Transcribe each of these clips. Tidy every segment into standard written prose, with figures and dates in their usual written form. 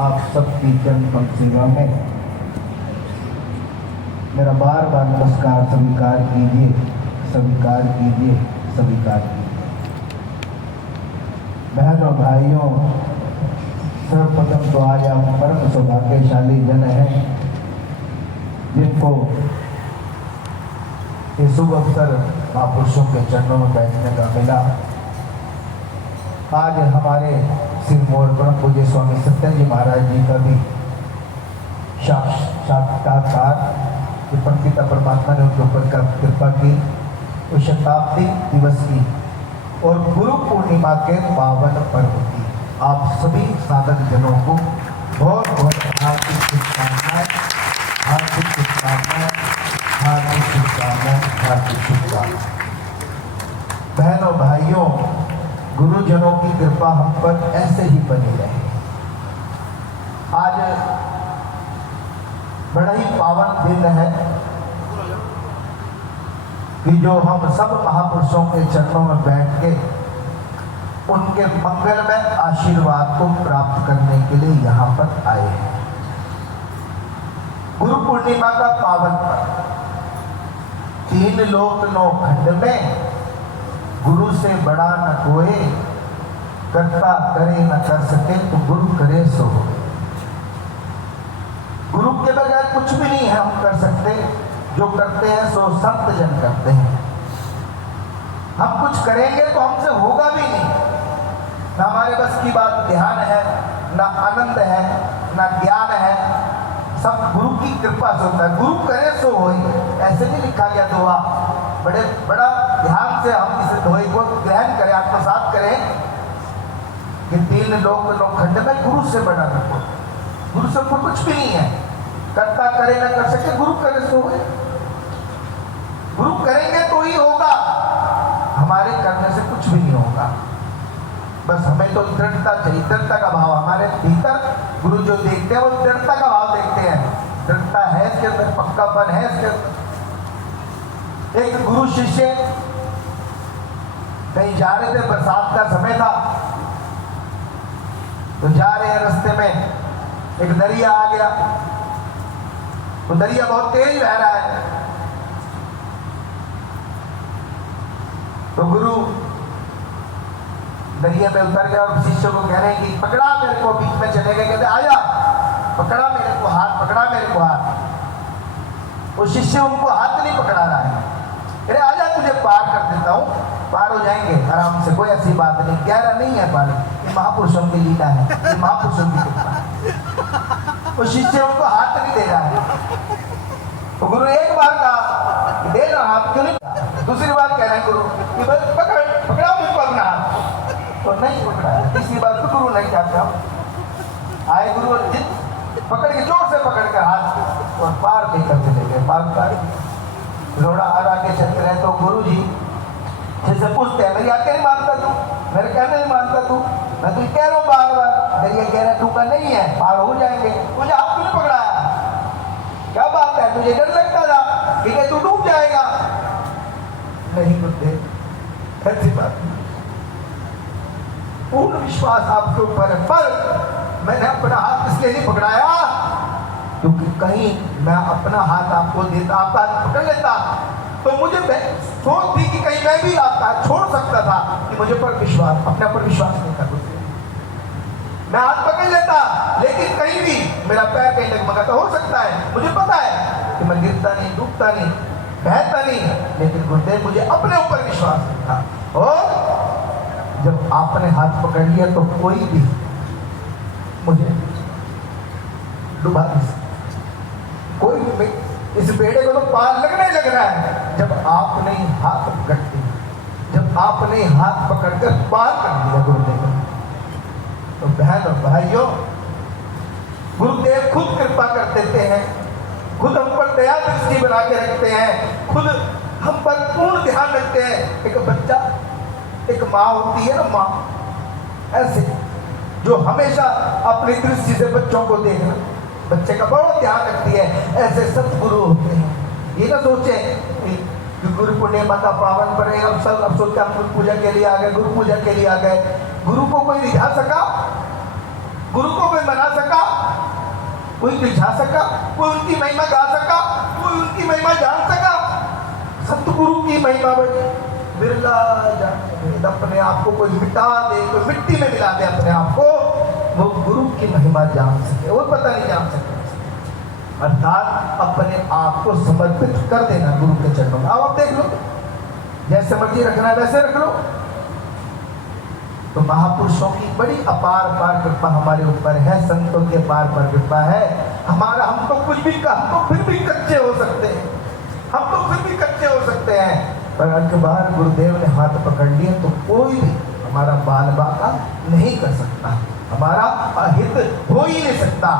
आप सबकी चंद पंक्तियों में मेरा बार बार नमस्कार स्वीकार कीजिए, स्वीकार कीजिए, स्वीकार कीजिए। बहनों भाइयों, सर्वप्रथम तो आज हम परम सौभाग्यशाली जन हैं जिनको ये शुभ अवसर महापुरुषों के चरणों में बैठने का मिला। आज हमारे सिरमौर ब्रह्म पूज्य स्वामी सत्य जी महाराज जी का भी साक्षात्कार परमपिता परमात्मा ने उनके ऊपर कृपा की, उस शताब्दी दिवस की और गुरु पूर्णिमा के पावन पर्व की आप सभी साधक जनों को बहुत बहुत हार्दिक शुभकामनाएं, हार्दिक शुभकामनाएं, हार्दिक शुभकामनाएं, हार्दिक शुभकामनाएं। बहनों भाइयों, गुरुजनों की कृपा हम पर ऐसे ही बनी रहे। आज बड़ा ही पावन दिन है कि जो हम सब महापुरुषों के चरणों में बैठ के उनके मंगलमय आशीर्वाद को प्राप्त करने के लिए यहाँ पर आए हैं। गुरु पूर्णिमा का पावन पर्व, 3 लोक 9 खंड में गुरु से बड़ा न कोई, करता करे न कर सके तो गुरु करे सो हो। गुरु के बगैर कुछ भी नहीं है हम कर सकते, जो करते हैं सो संत जन करते हैं। हम कुछ करेंगे तो हमसे होगा भी नहीं, ना हमारे बस की बात ध्यान है, ना आनंद है, ना ज्ञान है, सब गुरु की कृपा से होता है। गुरु करे सो हो, ऐसे नहीं लिखा गया दोहा। बड़ा ध्यान से हम इस दोहे को ग्रहण करें, आत्मसात करें कि 3 लोक 9 खंड में गुरु से बड़ा न कोई, गुरु से कोई कुछ भी नहीं है। करता करे न कर सके, गुरु करे सो होए। गुरु करेंगे तो ही होगा, हमारे करने से कुछ भी नहीं होगा। बस हमें तो दृढ़ता चाहिए, दृढ़ता का भाव हमारे भीतर। गुरु जो देखते हैं वो दृढ़ता का भाव देखते हैं, दृढ़ता है इसके अंदर, पक्कापन है इसके अंदर। एक गुरु शिष्य कहीं जा रहे थे, बरसात का समय था, तो जा रहे हैं, रास्ते में एक दरिया आ गया। वो दरिया बहुत तेज बह रहा है, तो गुरु दरिया में उतर गया और शिष्य को कह रहे हैं कि पकड़ा मेरे को, बीच में चले गए, कहते आया, पकड़ा मेरे को हाथ, पकड़ा मेरे को हाथ। वो शिष्य उनको हाथ नहीं पकड़ा रहा है, अरे आजा तुझे पार कर देता हूँ, पार हो जाएंगे आराम से, कोई ऐसी बात नहीं, गहरा नहीं है पानी, ये महापुरुषों की लीला है, ये महापुरुषों की कृपा है। वो शिष्य उनको हाथ नहीं दे रहा है। तो गुरु एक बार कहा दे रहा हाथ, क्यों नहीं कहा? दूसरी बार कह रहे हैं गुरु कि बस पकड़ा मुझको अपना हाथ, तो नहीं पकड़ा। तीसरी बार तो गुरु नहीं चाहता, आए गुरु पकड़ के जोर से पकड़ के हाथ और पार लेकर चले गए। पार रोड़ा हरा के चलते रहे तो गुरु जी जैसे पूछते हैं, मेरी आज्ञा नहीं मानता तू, मेरे कहने नहीं मानता तू, मैं तुझे कह रहा हूँ बार बार, दरिया कह रहा टूका नहीं है, पार हो जाएंगे, मुझे हाथ क्यों नहीं पकड़ाया? क्या बात है, तुझे डर लगता था कि तू डूब जाएगा? नहीं बुद्धे, ऐसी बात नहीं, पूर्ण विश्वास आपके ऊपर है। पर मैंने अपना हाथ इसलिए नहीं पकड़ाया क्योंकि कहीं मैं अपना हाथ आपको देता, आपका हाथ पकड़ लेता तो मुझे सोच थी कि कहीं मैं भी आपका हाथ छोड़ सकता था, कि मुझे पर विश्वास, अपने पर विश्वास नहीं था। मैं हाथ पकड़ लेता, लेकिन कहीं भी मेरा पैर कहीं डगमगाता हो सकता है, मुझे पता है कि मैं गिरता नहीं, डूबता नहीं, बहता नहीं, लेकिन गुरुदेव मुझे अपने ऊपर विश्वास नहीं था। और जब आपने हाथ पकड़ लिया तो कोई भी मुझे डुबा नहीं सकता। कोई इस बेड़े को तो पार लगने लग रहा है जब आपने हाथ पकड़ दिया, जब आपने हाथ पकड़कर पार कर दिया गुरुदेव। तो बहन और भाइयों, गुरुदेव खुद कृपा कर देते हैं, खुद हम पर दया दृष्टि बना के रखते हैं, खुद हम पर पूर्ण ध्यान रखते हैं। एक बच्चा, एक माँ होती है ना, माँ ऐसे जो हमेशा अपनी दृष्टि से बच्चों को देखना, बच्चे का बहुत ध्यान रखती है, ऐसे सतगुरु होते हैं। ये ना सोचे कि गुरु पूर्णिमा का पावन पर अब सब अब सोचते हम गुरु पूजा के लिए आ गए, गुरु पूजा के लिए आ गए। गुरु को कोई रिझा सका? गुरु को कोई मना सका? कोई दिखा सका, कोई उनकी महिमा गा सका, कोई उनकी महिमा जान सका। सतगुरु की महिमा बड़ी बिरला जाने, अपने आप को कोई मिटा दे, कोई मिट्टी में मिला दे अपने आप को, वो गुरु की महिमा जान सके, वो पता नहीं जान सके। अर्थात अपने आप को समर्पित कर देना गुरु के चरणों में। आप देख लो, जैसे मर्जी रखना है वैसे रख लो। तो महापुरुषों की बड़ी अपार पार कृपा हमारे ऊपर है, संतों की अपार पार कृपा है। हमारा हम तो कुछ भी हम तो फिर भी कच्चे हो सकते हैं, हम तो फिर भी कच्चे हो सकते हैं, पर एक बार गुरुदेव ने हाथ पकड़ लिया तो कोई भी हमारा बाल बाका नहीं कर सकता, हमारा अहित हो ही नहीं सकता।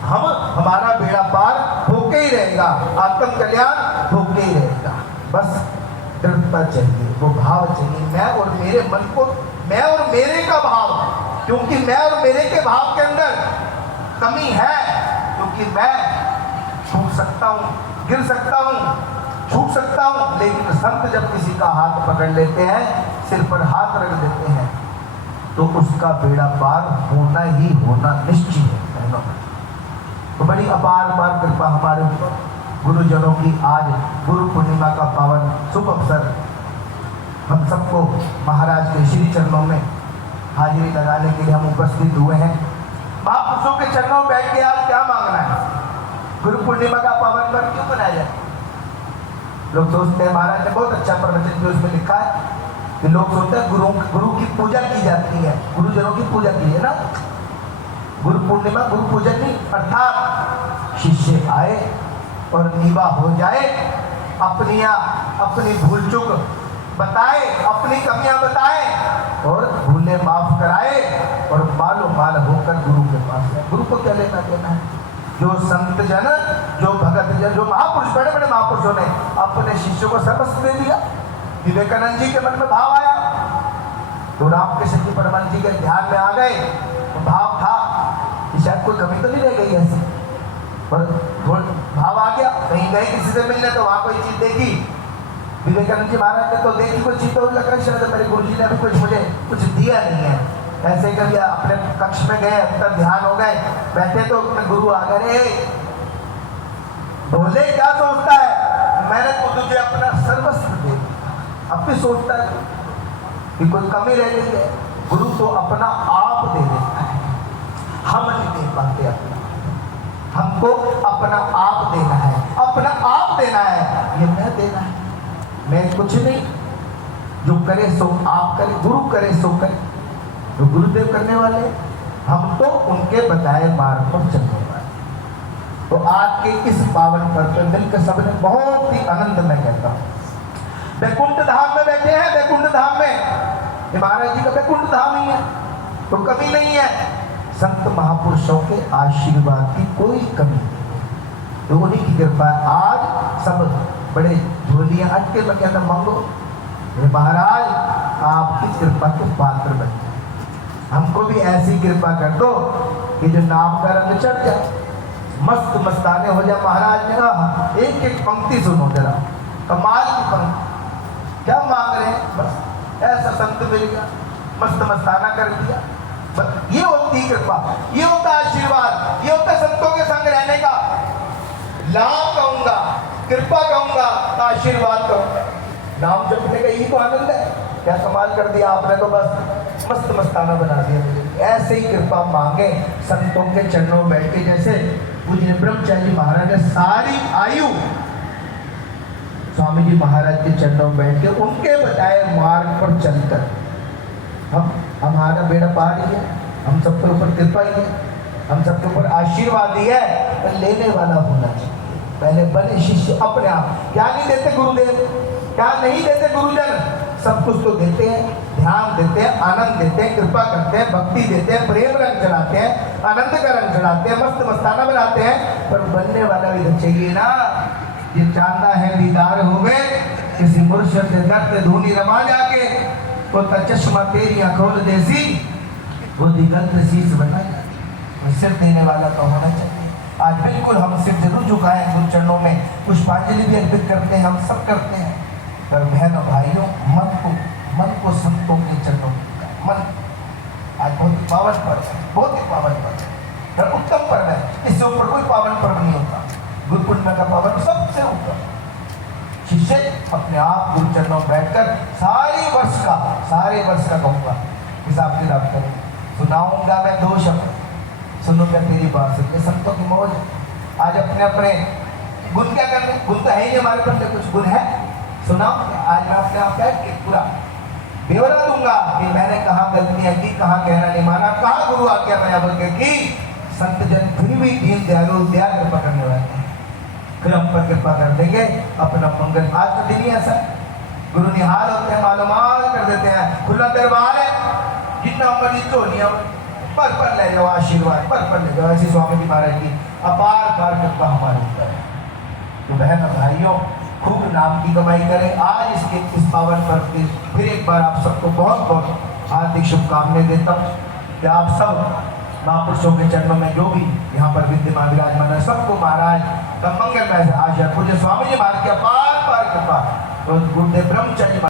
हम हमारा बेड़ा पार होके ही रहेगा, आत्म कल्याण होके ही रहेगा। बस दृढ़ता चाहिए, वो भाव चाहिए, मैं और मेरे मन को, मैं और मेरे का भाव, क्योंकि मैं और मेरे के भाव के अंदर कमी है, क्योंकि मैं छूट सकता हूँ, गिर सकता हूँ, छूट सकता हूँ, लेकिन संत जब किसी का हाथ पकड़ लेते हैं, सिर पर हाथ रख देते हैं, तो उसका बेड़ा पार होना ही होना निश्चित है। तो बड़ी अपार पार कृपा हमारे ऊपर गुरुजनों की। आज गुरु पूर्णिमा का पावन शुभ अवसर हम सबको महाराज के श्री चरणों में हाजिरी लगाने के लिए हम उपस्थित हुए हैं। महापुरुषों के चरणों में बैठ के आज क्या मांगना है? गुरु पूर्णिमा का पावन पर्व क्यों मनाया जाए? लोग सोचते हैं, महाराज ने बहुत अच्छा प्रवचन जो उसमें लिखा है कि लोग सोचते हैं गुरु की पूजा की जाती है, गुरुजनों की पूजा की है ना। गुरु पूर्णिमा गुरु पूजन नहीं, अर्थात शिष्य आए और नीवा हो जाए, अपनी भूल चूक बताए, अपनी कमियां बताए और भूले माफ कराए और मालो माल होकर गुरु के पास है। गुरु को क्या लेना देना है? जो संत जन, जो भगत जन, जो महापुरुष, बड़े बड़े महापुरुषों ने अपने शिष्यों को सर्वस्व दे दिया। विवेकानंद जी के मन में भाव आया तो रामकृष्ण जी परमहंस जी के ध्यान में आ गए, तो भाव था कि शायद कोई कमी तो नहीं रह गई ऐसी, पर भाव आ गया। कहीं गए किसी से मिलने तो वहां कोई चीज देखी, विवेकानंद जी महाराज ने तो देखी कोई चीज, तो लग रहा शायद मेरे गुरु जी ने अभी मुझे कुछ दिया नहीं है। ऐसे कभी अपने कक्ष में गए, अंदर ध्यान हो गए, बैठे तो अपने गुरु आ गए, बोले क्या सोचता है, मैंने तो तुझे अपना सर्वस्व दे दिया। अब भी सोचता है कि कोई कमी रह गई है। गुरु तो अपना आप दे देता है, हम नहीं दे पाते अपना, हमको अपना आप देना है, अपना आप देना है, ये मैं देना है, मैं कुछ नहीं, जो करे सो आप करे, गुरु करे सो करे, तो गुरुदेव करने वाले, हम तो उनके बताए मार्ग पर चलने वाले। तो आज के इस पावन पर्व पर मिलकर सबने बहुत ही आनंद में कहता हूँ। वैकुंठ धाम में बैठे हैं, वैकुंठ धाम में महाराज जी का वैकुंठ धाम ही है, तो कमी नहीं है। संत महापुरुषों के आशीर्वाद की कोई कमी नहीं, तो उन्हीं की कृपा। आज सब बड़े झोलियां अटके में कहना मांगो, महाराज आपकी कृपा के पात्र बन जाए, हमको भी ऐसी कृपा कर दो कि जो नाम का रंग चढ़ जाए, मस्त मस्ताने हो जाए। महाराज ने कहा एक एक पंक्ति सुनो जरा, कमाल की पंक्ति, क्या मांग रहे हैं? बस ऐसा संत मिल गया, मस्त मस्ताना कर दिया। बस ये होती कृपा, ये होता आशीर्वाद, ये होता संतों के संग रहने का लाभ कहूंगा, कृपा कहूंगा, आशीर्वाद कहूंगा। नाम जपने का यही तो आनंद है। क्या कमाल कर दिया आपने, तो बस मस्त मस्ताना बना दिया मुझे। ऐसे ही कृपा मांगे संतों के चरणों में बैठ के, जैसे पूज्य ब्रह्मचारी महाराज ने सारी आयु स्वामी जी महाराज के चरणों में बैठ के उनके बताए मार्ग पर चलकर हमारा बेड़ा पार ही है, हम सबके ऊपर कृपा ही है, हम सबके ऊपर आशीर्वाद ही है, पर लेने वाला होना चाहिए। पहले बने शिष्य अपने आप। क्या नहीं देते गुरुदेव, क्या नहीं देते गुरुजन? सब कुछ तो देते हैं, ध्यान देते हैं, आनंद देते हैं, कृपा करते हैं, भक्ति देते हैं, प्रेम रंग चढ़ाते हैं, आनंद का रंग चढ़ाते हैं, मस्त मस्ताना बनाते हैं, पर बनने वाला भी तो चाहिए ना। ये चाहता है दीदार हो गए किसी मुर्शद से दर्द धूनी रमा जाके, वो चश्मा तेरी खोल देसी, वो दिगंत शीश बना जाए, और सिर देने वाला तो होना चाहिए। आज बिल्कुल हम सिर जरूर झुकाएं गुरु चरणों में, पुष्पांजलि भी अर्पित करते हैं, हम सब करते हैं, पर बहनों भाइयों मन को संतों के चरणों में मन आज बहुत ही पावन पर्व है, बहुत ही पावन पर्व है। और उत्तम पर्व है, इससे ऊपर कोई पावन पर्व नहीं होता। गुरु पूर्णिमा का पावन सबसे ऊपर। शिष्य अपने आप गुरु चरणों में बैठकर सारे वर्ष का कहूँगा हिसाब किताब करें। सुनाऊंगा मैं 2 शब्द, सुनूंगा तेरी बात से। ये संतों की मौज। आज अपने अपने गुण क्या करने, गुण तो है ही हमारे पर, कुछ गुण है सुनाओ। आज मैं अपने आप बैठ के पूरा ब्यौरा दूंगा कि मैंने कहाँ गलतियां की, कहाँ कहना नहीं माना, कहाँ गुरु आज्ञा मैं बोल के की। संत जन फिर भी दीन दयालु दया कृपा करने वाले हैं, फिर हम पर कृपा कर देंगे अपना मंगल। आज तो दिन ही ऐसा गुरु निहाल होते हैं, मालूमाल कर देते हैं, खुला दरबार है, जितना मर्जी चोलियां पर ले जाओ, आशीर्वाद पर ले जाओ। ऐसी स्वामी जी महाराज की अपार कृपा हमारे ऊपर है। तो बहन और भाइयों, खूब नाम की कमाई करें। आज इस पावन पर्व की फिर एक बार आप सबको बहुत बहुत हार्दिक शुभकामनाएं देता हूँ कि आप सब महापुरुषों के चरणों में जो भी यहाँ पर विद्यमान विराजमान है, सबको महाराज का मंगलमय आशीर्वाद। पूज्य स्वामी जी महाराज की अपार कृपा, गुरुदेव ब्रह्मचारी